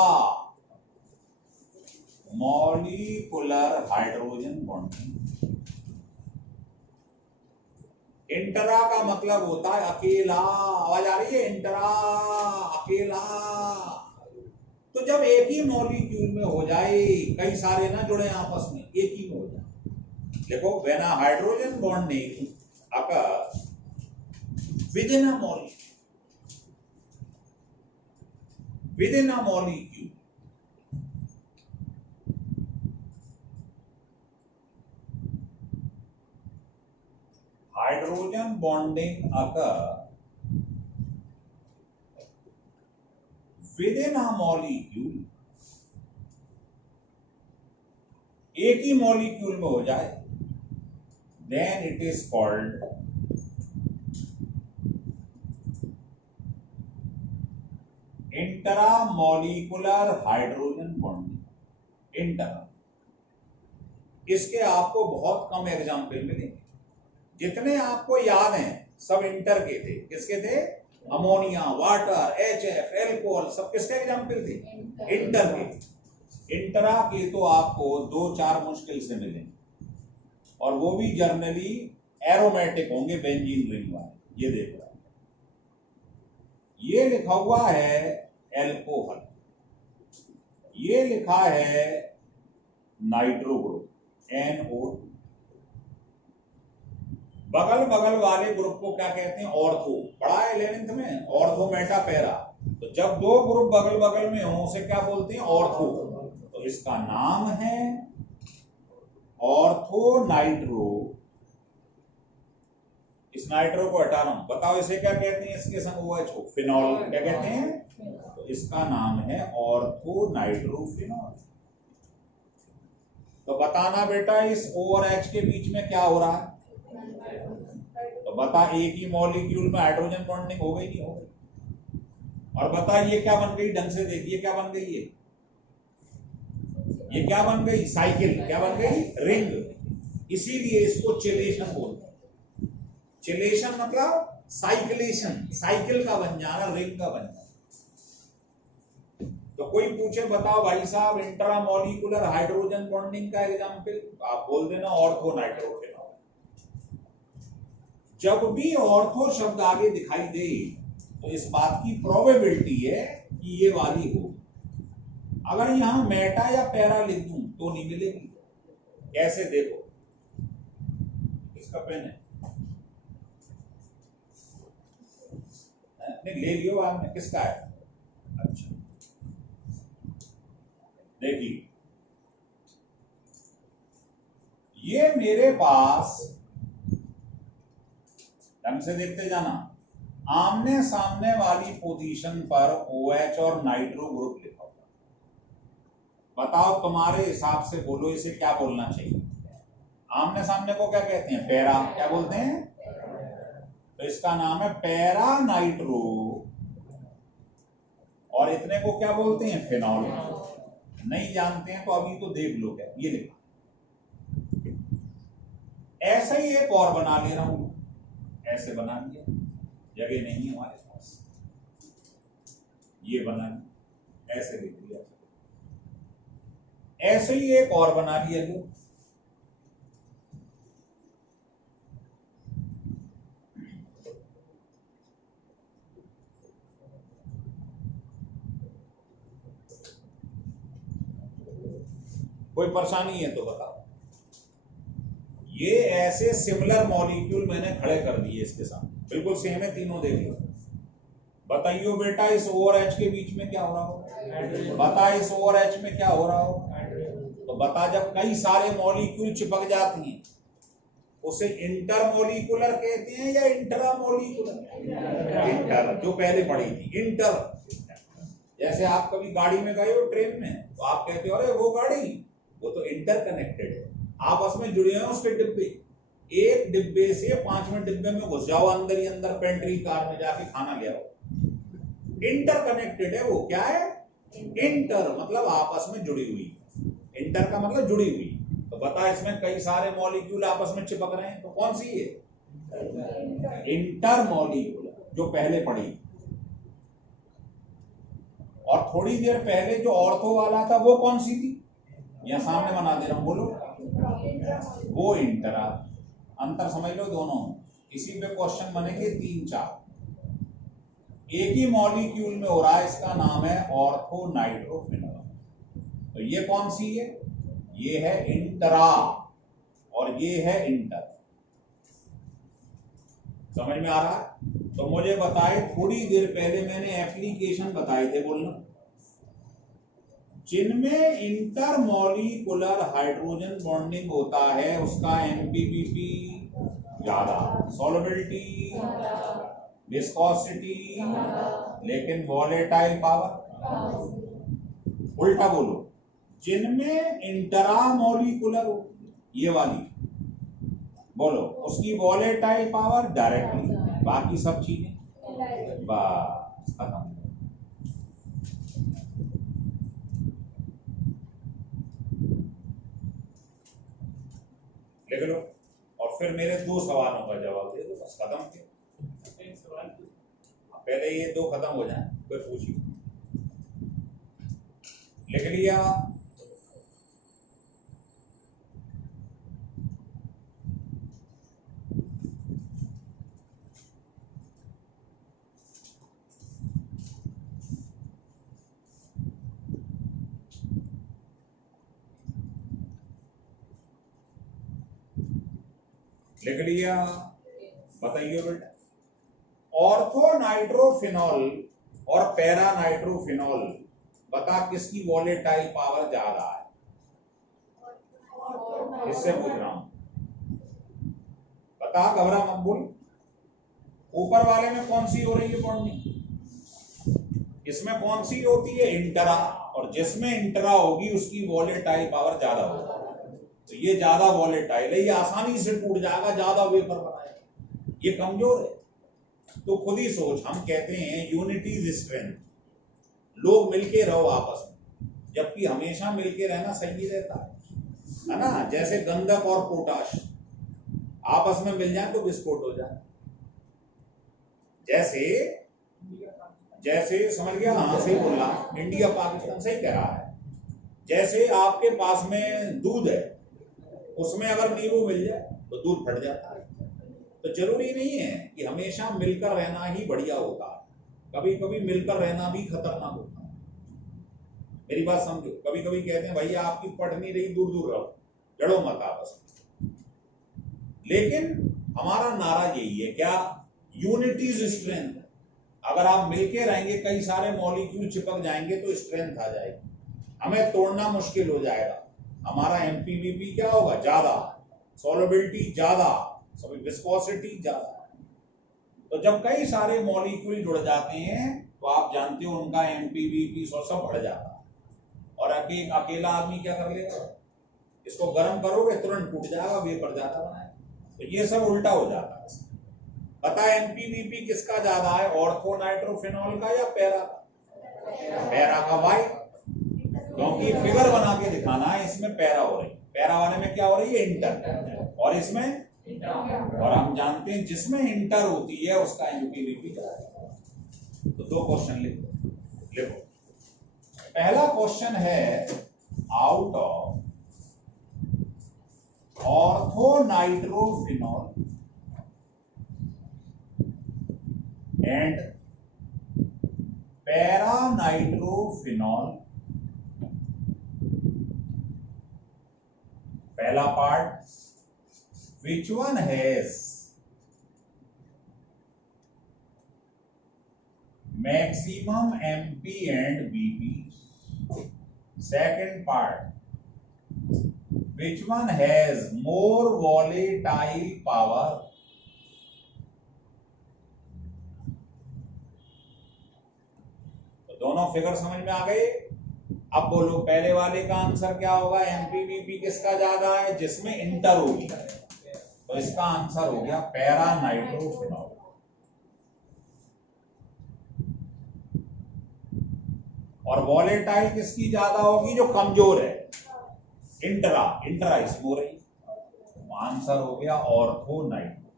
molecular hydrogen bonding. Intra का मतलब होता है अकेला, आवाज आ रही है, इंटरा अकेला। तो जब एक ही मॉलिक्यूल में हो जाए, कई सारे ना जुड़े आपस में, एक ही में हो जाए। देखो when a hydrogen bonding occurs within a molecule, within a molecule, hydrogen bonding occur within a molecule, एक ही मॉलिक्यूल में हो जाए, then it is called intramolecular hydrogen bonding. Inter, इसके आपको बहुत कम एग्जाम्पल मिलेंगे, जितने आपको याद हैं सब इंटर के थे। किसके थे? अमोनिया, वाटर, HF, एल्कोहल, सब किसके एग्जाम्पल थे? इंटर के। इंटरा के तो आपको 2-4 मुश्किल से मिलेंगे, और वो भी जर्नली एरोमेटिक होंगे, बेंजीन रिंग वाले। ये देखो, ये लिखा हुआ है एल्कोहल, ये लिखा है नाइट्रो ग्रुप NO2। बगल बगल वाले ग्रुप को क्या कहते हैं? ऑर्थो। पढ़ा है 11th में, ऑर्थो मेटा पैरा। तो जब दो ग्रुप बगल बगल में हो उसे क्या बोलते हैं? ऑर्थो। तो इसका नाम है ऑर्थो नाइट्रो। इस नाइट्रो को हटा रहा हूं, बताओ इसे क्या कहते हैं? इसके संग OH को फिनॉल क्या कहते हैं? तो इसका नाम है ऑर्थो नाइट्रोफिनॉल। तो बताना बेटा इस O और H के बीच में क्या हो रहा है? तो बता, एक ही मॉलिक्यूल में हाइड्रोजन बॉन्डिंग हो गई, नहीं हो गई? और बता ये क्या बन गई? ढंग से देखिए क्या बन गई, ये क्या बन गई? साइकिल। क्या बन गई? रिंग। इसीलिए इसको चिलेशन बोलते हैं। चिलेशन मतलब साइकिलेशन, साइकिल का बन जाना, रिंग का बन जाना। तो कोई पूछे बताओ भाई साहब इंट्रामॉलिक्यूलर हाइड्रोजन बॉन्डिंग का एग्जांपल, आप बोल देना ऑर्थो नाइट्रोफिनॉल। जब भी ऑर्थो शब्द आगे दिखाई दे तो इस बात की प्रोबेबिलिटी है कि ये वाली हो। अगर यहां मेटा या पैरा लिख दूं तो नहीं मिलेगी। कैसे? देखो, इसका पेन है, ले लियो आपने, किसका है? अच्छा देखिए, ये मेरे पास, ढंग से देखते जाना, आमने सामने वाली पोजीशन पर OH और नाइट्रो ग्रुप लिखा हुआ। बताओ तुम्हारे हिसाब से, बोलो इसे क्या बोलना चाहिए? आमने सामने को क्या कहते हैं? पैरा। क्या बोलते हैं? तो इसका नाम है पैरा नाइट्रो, और इतने को क्या बोलते हैं? फिनॉल। नहीं जानते हैं तो अभी तो देख लो, क्या ये लिखा। ऐसा ही एक और बना ले रहा हूं, ऐसे बना लिया, जगह नहीं है हमारे पास, ये बना लिया, ऐसे लिख लिया, ऐसे ही एक और बना लिया। लो, कोई परेशानी है तो बताओ। ये ऐसे सिमिलर मॉलिक्यूल मैंने खड़े कर दिए इसके साथ, बिल्कुल सेम है, तीनों देख लो। बताइयो बेटा इस O और H के बीच में क्या हो रहा हो? बता, इस O और H में क्या हो रहा हो? तो बता, जब कई सारे मॉलिक्यूल चिपक जाती हैं उसे इंटरमॉलिक्यूलर कहते हैं या इंट्रामॉलिक्यूलर? इंटर, जो पहले पढ़ी थी, इंटर। जैसे आप कभी गाड़ी में गए हो, ट्रेन में, तो आप कहते हो अरे वो गाड़ी, वो तो इंटरकनेक्टेड है, आपस में जुड़े हैं उसके डिब्बे। एक डिब्बे से 5वें डिब्बे में घुस जाओ, अंदर ही अंदर पेंट्री कार में जाके खाना ले आओ। इंटरकनेक्टेड है वो। क्या है? इंटर मतलब आपस में जुड़ी हुई। इंटर का मतलब जुड़ी हुई। तो बता, इसमें कई सारे मॉलिक्यूल आपस में चिपक रहे हैं, तो कौन सी है? इंटरमॉलिक्यूलर, जो पहले पढ़ी। और थोड़ी देर पहले जो ऑर्थो वाला था वो कौन सी थी? यहां सामने बना दे रहा हूं, बोलो। वो इंटरा। अंतर समझ लो दोनों। इसी पे क्वेश्चन बनेंगे 3-4। एक ही मॉलिक्यूल में हो रहा है, इसका नाम है ऑर्थो नाइट्रोफिनॉल। तो ये कौन सी है? ये है इंटरा और ये है इंटर। समझ में आ रहा है? तो मुझे बताए, थोड़ी देर पहले मैंने एप्लीकेशन बताए थे, बोलना। जिनमें इंटरमॉलिक्यूलर हाइड्रोजन बॉन्डिंग होता है उसका एमपीबीपी ज्यादा, सॉल्युबिलिटी, विस्कोसिटी, लेकिन वॉलेटाइल पावर उल्टा बोलो। जिनमें इंटरामॉलिक्यूलर, ये वाली बोलो, उसकी वॉलेटाइल पावर डायरेक्टली, बाकी सब चीजें बस खत्म। लिख लो और फिर मेरे 2 सवालों का जवाब दे दो, बस खत्म के। एक सवाल पहले ये 2 खत्म हो जाए फिर पूछिए। लिख लिया? लिख लिया? बताइए बेटा। ऑर्थो नाइट्रोफिनॉल और पैरा नाइट्रोफिनॉल, बता किसकी वॉलेटाइल पावर ज्यादा है? इससे पूछ रहा हूं, बता, घबरा मत बोल। ऊपर वाले में कौन सी हो रही है बॉन्डिंग? इसमें कौन सी होती है? इंटरा। और जिसमें इंटरा होगी उसकी वॉलेटाइल पावर ज्यादा होगी। तो ये ज्यादा वॉलेटाइल है, ये आसानी से टूट जाएगा, ज्यादा वेपर बनाएगा। ये कमजोर है। तो खुद ही सोच, हम कहते हैं यूनिटी इज स्ट्रेंथ, लोग मिलके रहो आपस में, जबकि हमेशा मिलके रहना सही रहता है ना। जैसे गंधक और पोटाश आपस में मिल जाए तो विस्फोट हो जाए। जैसे समझ गया? हाँ सही बोल रहा, इंडिया पाकिस्तान सही कह रहा है। जैसे आपके पास में दूध है, उसमें अगर नींबू मिल जाए तो दूध फट जाता है। तो जरूरी नहीं है कि हमेशा मिलकर रहना ही बढ़िया होता है, कभी कभी मिलकर रहना भी खतरनाक होता है। मेरी बात समझो। कभी कभी कहते हैं भैया आपकी पट नहीं रही, दूर दूर रहो, लड़ो मत आपस में। लेकिन हमारा नारा यही है, क्या? Unity is strength. अगर आप मिलके रहेंगे, कई सारे मॉलिक्यूल चिपक जाएंगे तो स्ट्रेंथ आ जाएगी, हमें तोड़ना मुश्किल हो जाएगा। हमारा एमपीबीपी क्या होगा? ज्यादा, सॉल्युबिलिटी ज्यादा, सभी विस्कोसिटी ज्यादा। तो जब कई सारे मॉलिक्यूल जुड़ जाते हैं तो आप जानते हो उनका एमपीबीपी सब बढ़ जाता है। और अकेला आदमी क्या कर लेगा? इसको गर्म करोगे तुरंत टूट जाएगा, वेपर ज्यादा बनाएगा। तो ये सब उल्टा हो जाता है। पता है एमपीबीपी किसका ज्यादा है? ऑर्थो नाइट्रोफिनॉल का या पैरा का? पैरा का। वाई? क्योंकि फिगर बना के दिखाना है, इसमें पैरा हो रही है, पैरा वाले में क्या हो रही है? इंटर। और इसमें और हम जानते हैं जिसमें इंटर होती है उसका एमपीबीपी ज्यादा है। तो 2 क्वेश्चन लिखो। पहला क्वेश्चन है, out of ortho nitrophenol and para nitrophenol, पहला part, which one has maximum MP and BP? Second part, which one has more volatile power? तो दोनों फिगर समझ में आ गए। अब बोलो पहले वाले का आंसर क्या होगा? एमपीबीपी किसका ज्यादा है? जिसमें इंटर होगी। तो इसका आंसर हो गया पैरा नाइट्रोफिनॉल। और वॉलेटाइल किसकी ज्यादा होगी? जो कमजोर है, इंटरा इसमें हो रही। आंसर हो गया ऑर्थो नाइट्रो।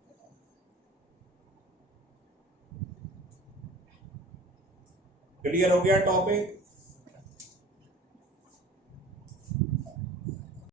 क्लियर हो गया टॉपिक?